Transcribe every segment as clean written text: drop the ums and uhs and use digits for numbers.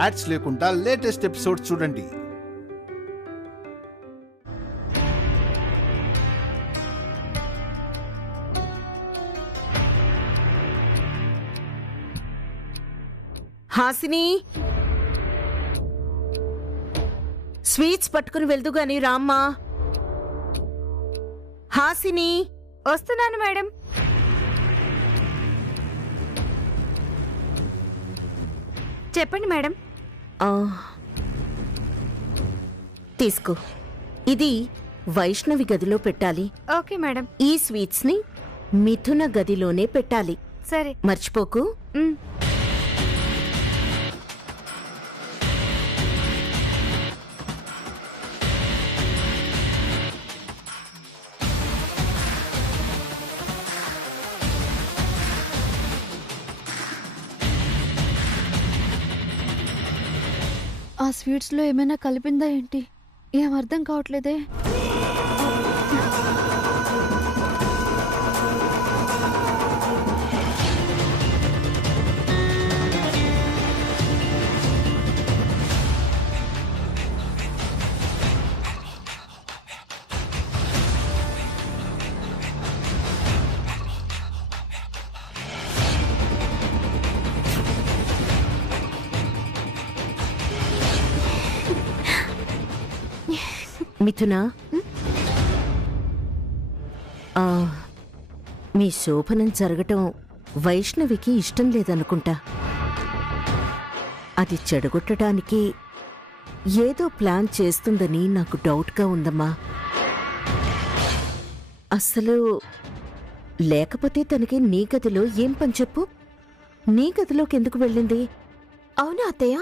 Ads లేకుండా latest episodes చూడండి. Hasini, sweets పట్టుకుని వెళ్దు గాని రామ్మా. హాసిని, వస్తున్నాను మేడం. చెప్పండి మేడం. తీసుకో. ఇది వైష్ణవి గదిలో పెట్టాలి. Okay madam. ఈ స్వీట్స్ ని మిథున గదిలోనే పెట్టాలి. సరే. మర్చిపోకు. ఆ స్వీట్స్లో ఏమైనా కలిపిందా ఏంటి? ఏం అర్థం కావట్లేదే. మిథున, మీ శోభనం జరగటం వైష్ణవికి ఇష్టం లేదనుకుంటా. అది చెడగొట్టడానికి ఏదో ప్లాన్ చేస్తుందని నాకు డౌట్గా ఉందమ్మా. అసలు లేకపోతే తనకి నీ గదిలో ఏం పని చెప్పు? నీ గదిలోకి ఎందుకు వెళ్ళింది? అవునా అత్తయ్య?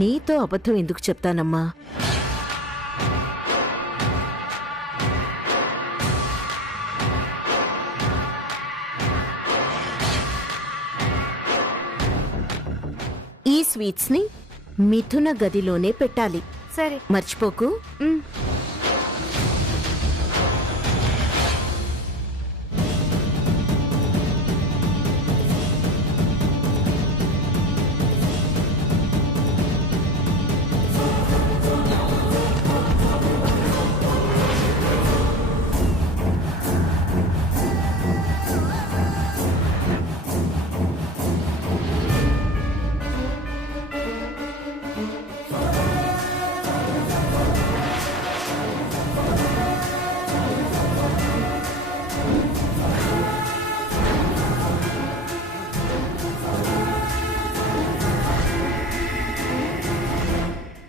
నీతో అబద్ధం ఎందుకు చెప్తానమ్మా? ఈ స్వీట్స్ ని మిథున గదిలోనే పెట్టాలి. సరే. మర్చిపోకు.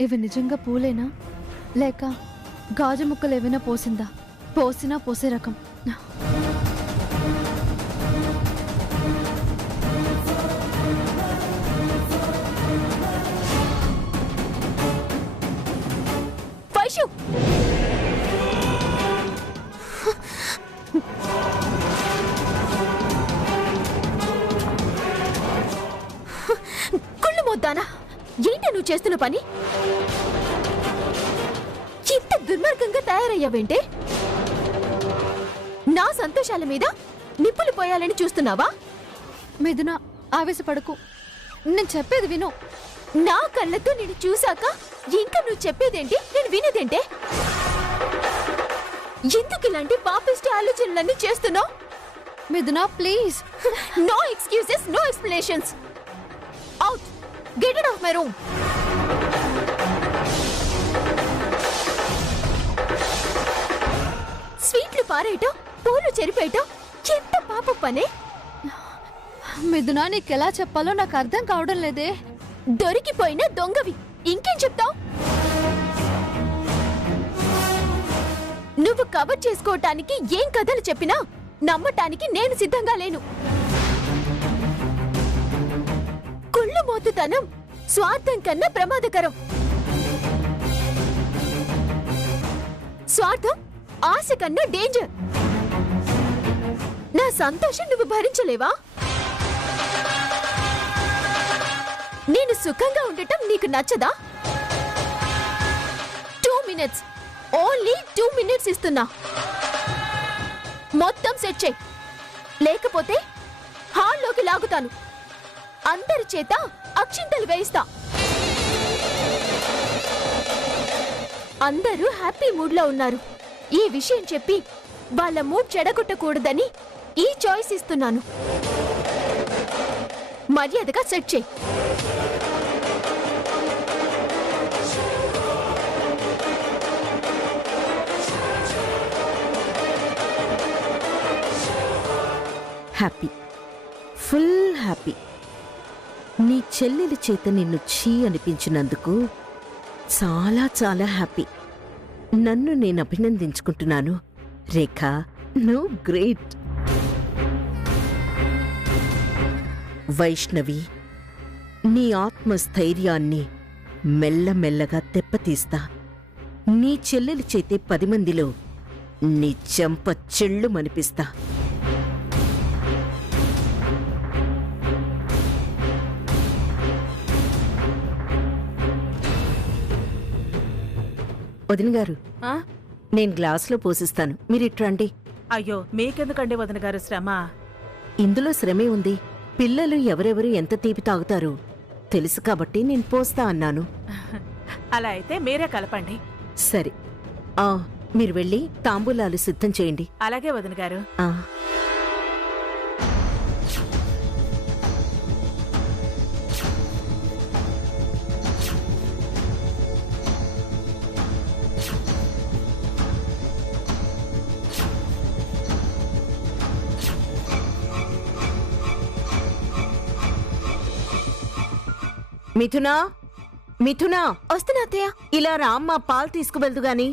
ఇవి నిజంగా పూలేనా లేక గాజు ముక్కలు ఏమైనా పోసిందా? పోసినా పోసే రకం. వైషు, కుళ్ళు మోద్దానా? ఏంటి నువ్వు చేస్తున్న పని? ఇంత దుర్మార్గంగా తయారయ్యావేంటే? నా సంతోషాల మీద నిప్పులు పోయాలని చూస్తున్నావా? మిథున, ఆవేశపడకు. నేను చెప్పేది విను. నా కళ్ళతో నేను చూశాక ఇంకా నువ్వు చెప్పేదేంటి, నేను వినేదేంటే? ఎందుకు ఇలాంటి పాపిష్టి ఆలోచనలన్నీ చేస్తున్నావు? Mithuna, please. No excuses, no explanations. Out. Get out of my room. స్వీట్లు పారేయటం, పూలు చెరిపేయటం ఎంత పాప పనే. మిథున, నీకెలా చెప్పాలో నాకు అర్థం కావడం లేదే. దొరికిపోయిన దొంగవి, ఇంకేం చెప్తావు? నువ్వు కవర్ చేసుకోవటానికి ఏం కథలు చెప్పినా నమ్మటానికి నేను సిద్ధంగా లేను. కుళ్ళు మోతుతనం స్వార్థం కన్నా ప్రమాదకరం. స్వార్థం ఆశ కన్నా డేంజర్. నా సంతోషం నువ్వు భరించలేవా? నేను సుఖంగా ఉండటం నీకు నచ్చదా? 2 minutes, ఓన్లీ 2 minutes ఇస్తున్నా. మొత్తం సెట్ చేయి, లేకపోతే హాల్లోకి లాగుతాను. అందరి చేత అక్షింతలు వేయిస్తా. అందరూ హ్యాపీ మూడ్లో ఉన్నారు. ఈ విషయం చెప్పి వాళ్ళ మూడ్ చెడగొట్టకూడదని ఈ చాయిస్ ఇస్తున్నాను. మర్యాదగా సెట్ చేయి. Happy, full happy. నీ చెల్లెలి చేత నిన్ను ఛీ అనిపించినందుకు చాలా చాలా హ్యాపీ. నన్ను నేను అభినందించుకుంటున్నాను. రేఖా, నువ్వు గ్రేట్. వైష్ణవి, నీ ఆత్మస్థైర్యాన్ని మెల్లమెల్లగా దెబ్బతీస్తా. నీ చెల్లెలి చేతే 10 మందిలో నీ చెంప చెళ్ళుమనిపిస్తా. వదిన గారు, నేను గ్లాసులో పోసిస్తాను, మీరిట్రండి. అయ్యో, మీకెందుకండి వదిన గారు శ్రమ? ఇందులో శ్రమే ఉంది. పిల్లలు ఎవరెవరు ఎంత తీపి తాగుతారు తెలుసు కాబట్టి నేను పోస్తా అన్నాను. అలా అయితే మీరే కలపండి. సరే, మీరు వెళ్ళి తాంబూలాలు సిద్ధం చేయండి. అలాగే వదిన గారు. ఆ మిథునా, మిథునా, వస్తున్నా అత్తయ్య. ఇలా రామ్మ, పాలు తీసుకువెళ్దు గాని.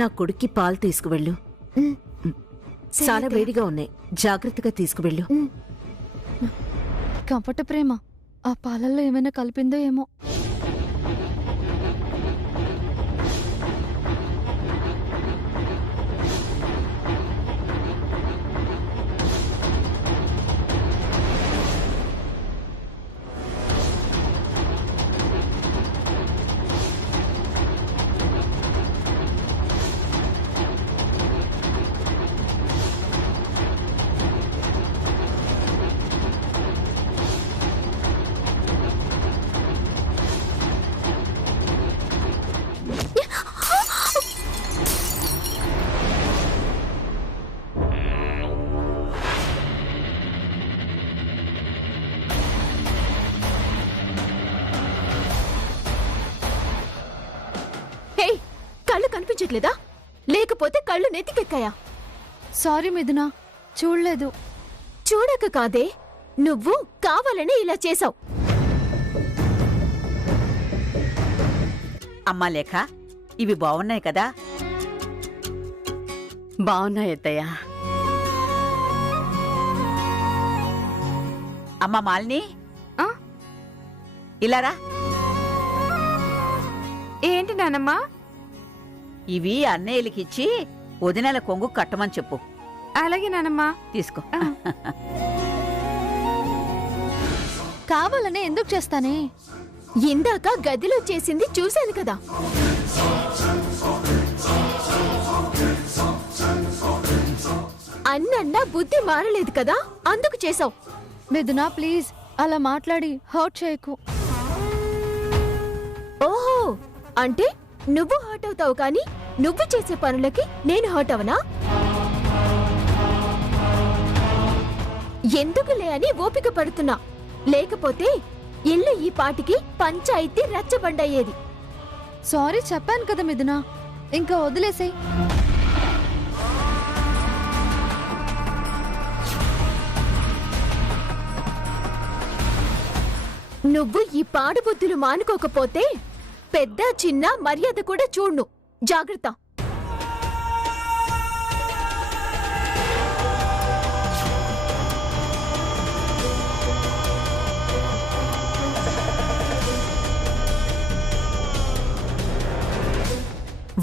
నా కొడుక్కి పాలు తీసుకువెళ్ళు. చాలా వేడిగా ఉన్నాయి, జాగ్రత్తగా తీసుకువెళ్ళు. కపట ప్రేమ ఆ పాలల్లో ఏమైనా కలిపిందో ఏమో. కళ్ళు కనిపించట్లేదా? లేకపోతే కళ్ళు నెత్తికెక్కాయా? సారీ మిథునా, చూడలేదు. చూడక కాదే, నువ్వు కావాలని ఇలా చేసావు. అమ్మా లేఖ, ఇవి బాగున్నాయి కదా? బాగున్నాయి అత్తయ్య. అమ్మా మాలిని, ఆ? ఇలారా. ఏంటి నానమ్మా? ఇవి అన్నయ్యలకిచ్చి వదినల కొంగు కట్టమని చెప్పు. అలాగే నానమ్మా. తీసుకో. కావాలనే ఎందుకు చేస్తానే? ఇందాక గదిలో చేసింది చూశాను కదా. అన్నన్నా బుద్ధి మారలేదు కదా, అందుకు చేసావు. మిథునా ప్లీజ్, అలా మాట్లాడి హర్ట్ చేయకు. ఓహో, అంటే నువ్వు హర్ట్ అవుతావు కానీ నువ్వు చేసే పనులకి నేను హర్ట్ అవనా? ఎందుకులే అని ఓపిక పడుతున్నా. లేకపోతే ఇల్లు ఈ పాటికి పంచాయతీ రచ్చబండయ్యేది. సారీ చెప్పాను కదా మిథునా, ఇంకా వదిలేసేయ్. నువ్వు ఈ పాడుబుద్ధులు మానుకోకపోతే పెద్ద చిన్న మర్యాద కూడా చూడ్ను. జాగ్రత్త.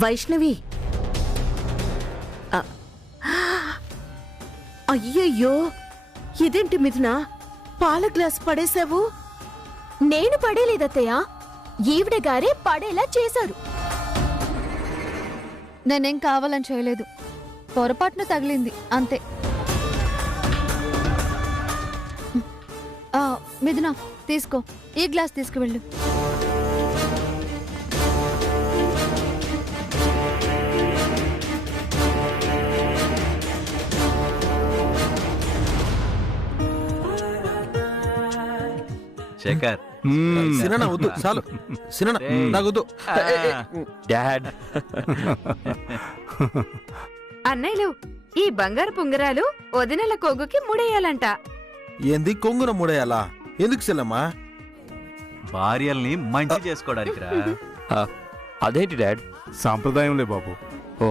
వైష్ణవి, అయ్యయ్యో, ఇదేంటి మిథునా, పాల గ్లాస్ పడేశావు? నేను పడేలేదత్తయ్య, ఈవిడ గారే పడేలా చేశారు. నేనేం కావాలని చేయలేదు, పొరపాటున తగిలింది అంతే. మిథున తీసుకో, ఈ గ్లాస్ తీసుకువెళ్ళు. శేఖర్ సిననా వద్దు చాలు సిననా నాకొద్దు డాడ్ అన్నయ్యలు ఈ బంగారు పుంగరాలు వదినల కొగ్గుకి ముడేయాలంట. ఏంది కొంగున ముడేయాలా? ఎందుకు సెల్లమ్మా? భార్యల్ని మంచి చేసుకోవడానికి రా. అదేంటి డాడ్? సాంప్రదాయంలే బాబు. ఓ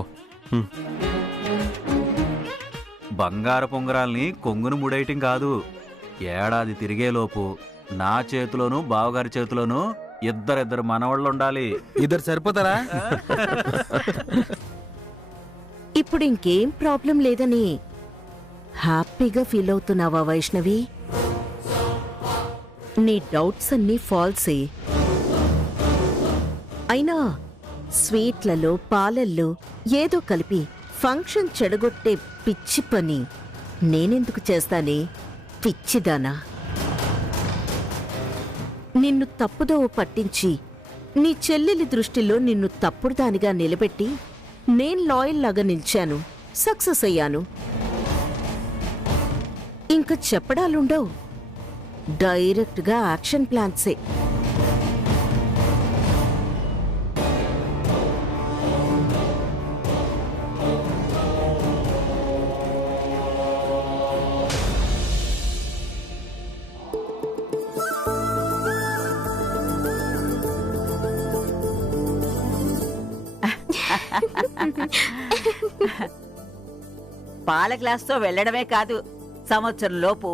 బంగారు పొంగరాల్ని కొంగును ముడేయటం కాదు, ఏడాది తిరిగేలోపు నా చేతిలోను బావగారి చేతిలోను ఇద్దరిద్దరు మనవాళ్ళు ఉండాలి. ఇద్దరు సరిపోతారా? ఇప్పుడు ఇంకేం ప్రాబ్లం లేదని హ్యాపీగా ఫీల్ అవుతున్నావా వైష్ణవి? నీ డౌట్స్ అన్నీ ఫాల్సే. అయినా స్వీట్లలో పాలల్లో ఏదో కలిపి ఫంక్షన్ చెడగొట్టే పిచ్చి పని నేనెందుకు చేస్తానే పిచ్చిదానా? నిన్ను తప్పుదోవ పట్టించి నీ చెల్లెలి దృష్టిలో నిన్ను తప్పుడుదానిగా నిలబెట్టి నేను లాయల్ లాగా నిలిచాను, సక్సెస్ అయ్యాను. ఇంక చెప్పడాలుండవు, డైరెక్ట్గా యాక్షన్ ప్లాన్సే. పాల గ్లాస్తో వెళ్లడమే కాదు, సంవత్సరం లోపు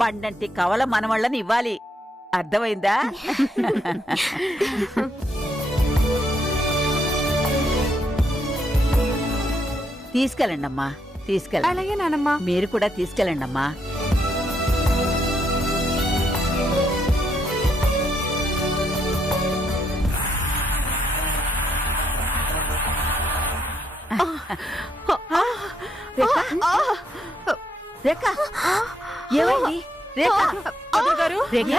పండంటి కవల మనవళ్ళని ఇవ్వాలి. అర్థమైందా? తీసుకెళ్ళండమ్మా, తీసుకెళ్ళండి. అలాగే నానమ్మా. మీరు కూడా తీసుకెళ్ళండమ్మా. రేఖ ఏమైంది? రేఖ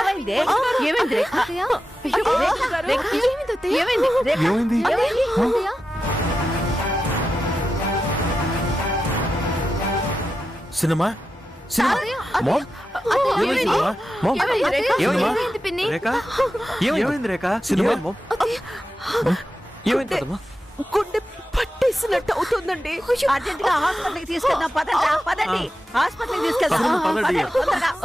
ఏమైంది? ఏమైంది రేఖ? ఏమైంది? Cinema cinema mom? ఏమైంది సినిమా? మామ్? ఏమైంది పిన్ని? రేఖ ఏమైంది రేఖ? సినిమా? ఏమైంది కదమ్మా? గుండె పట్టేసినట్టు అవుతుందండి. అర్జెంటుగా హాస్పిటల్కి తీసుకెళ్దాం. పదండి, పదండి, హాస్పిటల్కి తీసుకెళ్దాం. పదండి.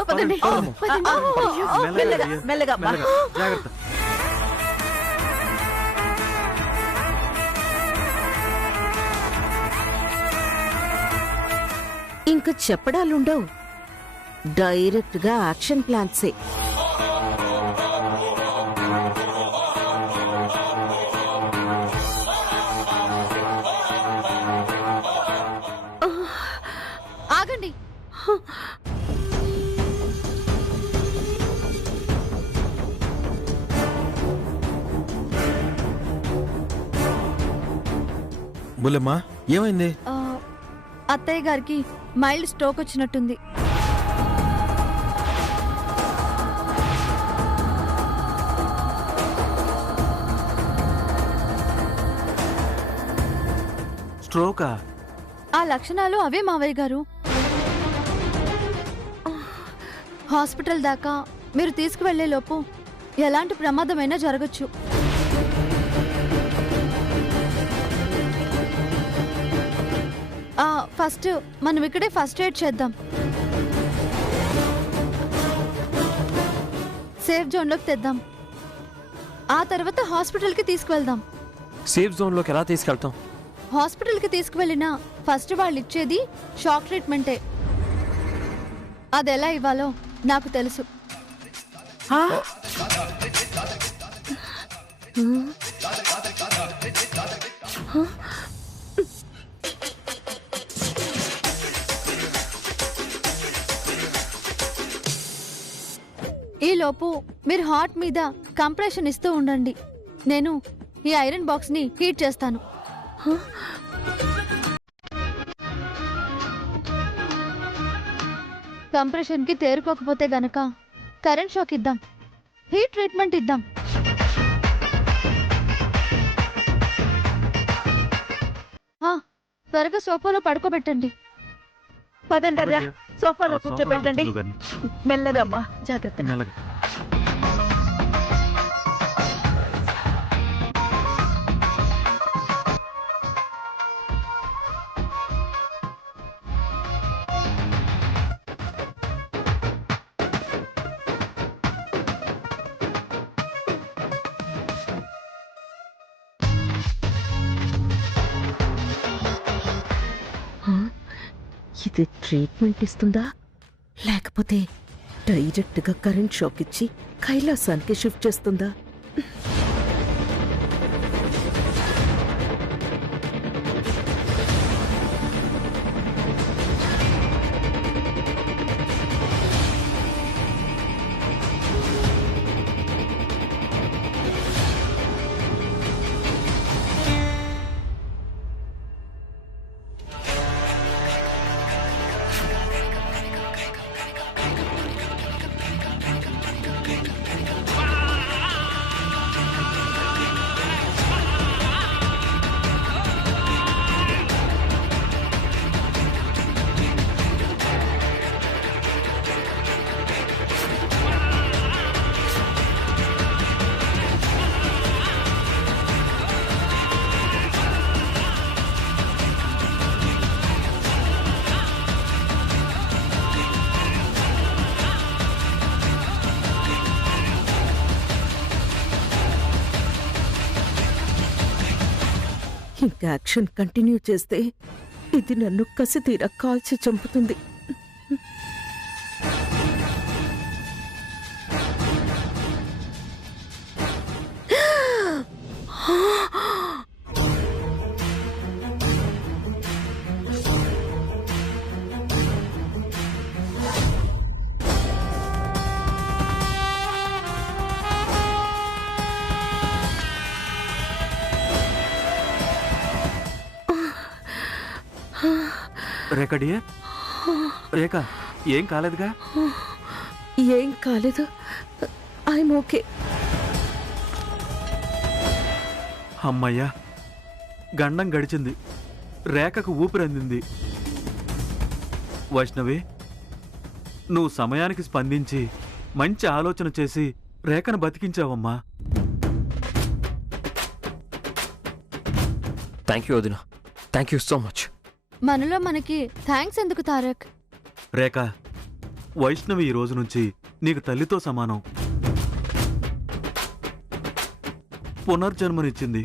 పదండి, తొందరగా. మెల్లగా, మెల్లగా అమ్మా. జాగ్రత్త. ఇంక చెప్పడాలుండవు, డైరెక్ట్గా యాక్షన్ ప్లాన్సే. ఆగండి. బుల్లెమ్మా ఏమైంది? అత్తయ్య గారికి మైల్డ్ స్ట్రోక్ వచ్చినట్టుంది. స్ట్రోకా? ఆ లక్షణాలు అవే మావయ్య గారు. హాస్పిటల్ దాకా మీరు తీసుకువెళ్లే లోపు ఎలాంటి ప్రమాదమైనా జరగచ్చు. ఫస్ట్ మనం ఇక్కడే ఫస్ట్ ఎయిడ్ చేద్దాం. సేఫ్ జోన్లోకి తెద్దాం. ఆ తర్వాత హాస్పిటల్కి తీసుకువెళ్దాం. సేఫ్ జోన్లోకి ఎలా తీసుకెళ్తాం? హాస్పిటల్కి తీసుకువెళ్ళినా ఫస్ట్ వాళ్ళు ఇచ్చేది షాక్ ట్రీట్మెంటే. అది ఎలా ఇవ్వాలో నాకు తెలుసు. ఈలోపు మీరు హార్ట్ మీద కంప్రెషన్ ఇస్తూ ఉండండి. నేను ఈ ఐరన్ బాక్స్ ని హీట్ చేస్తాను. కంప్రెషన్ కి తేరుకోకపోతే గనక కరెంట్ షాక్ ఇద్దాం, హీట్ ట్రీట్మెంట్ ఇద్దాం. త్వరగా సోఫాలో పడుకోబెట్టండి. పదండి రా, సోఫాలో కూర్చోబెట్టండి. మెల్లగా అమ్మా, జాగ్రత్త. మెల్లగా. ఇది ట్రీట్మెంట్ ఇస్తుందా లేకపోతే డైరెక్ట్గా కరెంట్ షాక్ ఇచ్చి కైలాసానికి షిఫ్ట్ చేస్తుందా? ఇంకా యాక్షన్ కంటిన్యూ చేస్తే ఇది నన్ను కసితీరా కాల్చి చంపుతుంది. రేఖ డియర్, రేఖ ఏం కాలేదుగా? ఏం కాలేదు, ఐఎమ్ ఓకే. అమ్మయ్యా, గండం గడిచింది, రేఖకు ఊపిరందింది. వైష్ణవి, నువ్వు సమయానికి స్పందించి మంచి ఆలోచన చేసి రేఖను బతికించావమ్మా. థ్యాంక్ యూ వదిన, థ్యాంక్ యూ సో మచ్. మనలో మనకి థ్యాంక్స్ ఎందుకు తారక్? రేఖ, వైష్ణవి ఈ రోజు నుంచి నీకు తల్లితో సమానం. పునర్జన్మనిచ్చింది.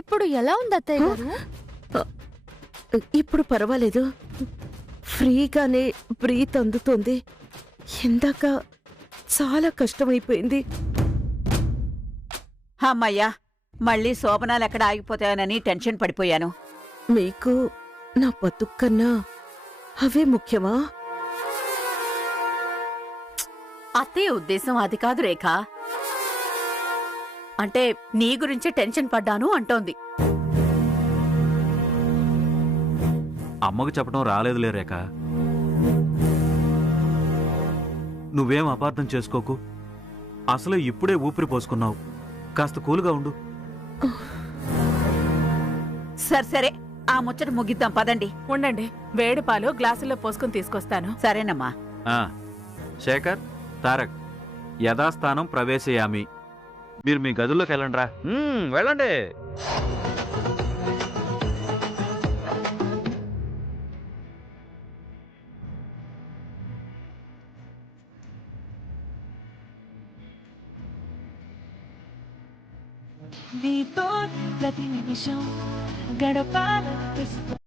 ఇప్పుడు ఎలా ఉంది అత్తయ్య గారు? ఇప్పుడు పర్వాలేదు, ఫ్రీగానే బ్రీత్ అందుతోంది. ఇందాక చాలా కష్టమైపోయింది. అమ్మయ్యా, మళ్ళీ శోభనాలు ఎక్కడ ఆగిపోతాయోనని టెన్షన్ పడిపోయాను. మీకు నా బతుక్కన్నా అవే ముఖ్యమా? అత్తయ్య ఉద్దేశం అది కాదు రేఖ. అంటే నీ గురించే టెన్షన్ పడ్డాను అంటోంది. అమ్మకు చెప్పడం రాలేదులే రేఖ. నువ్వేం అపార్థం చేసుకోకు. అసలు ఇప్పుడే ఊపిరి పోసుకున్నావు, కాస్త కూలుగా ఉండు. సరే, ఆ ముచ్చట ముగిద్దాం, పదండి. ఉండండి, వేడి పాలు గ్లాసుల్లో పోసుకుని తీసుకొస్తాను. సరేనమ్మా. శేఖర్, తారక్, యథాస్థానం ప్రవేశయామి. మీరు మీ గదుల్లోకి వెళ్ళండిరా. వెళ్ళండి. నీతో ప్రతి నిమిషం గడపాలనిపిస్తుంది.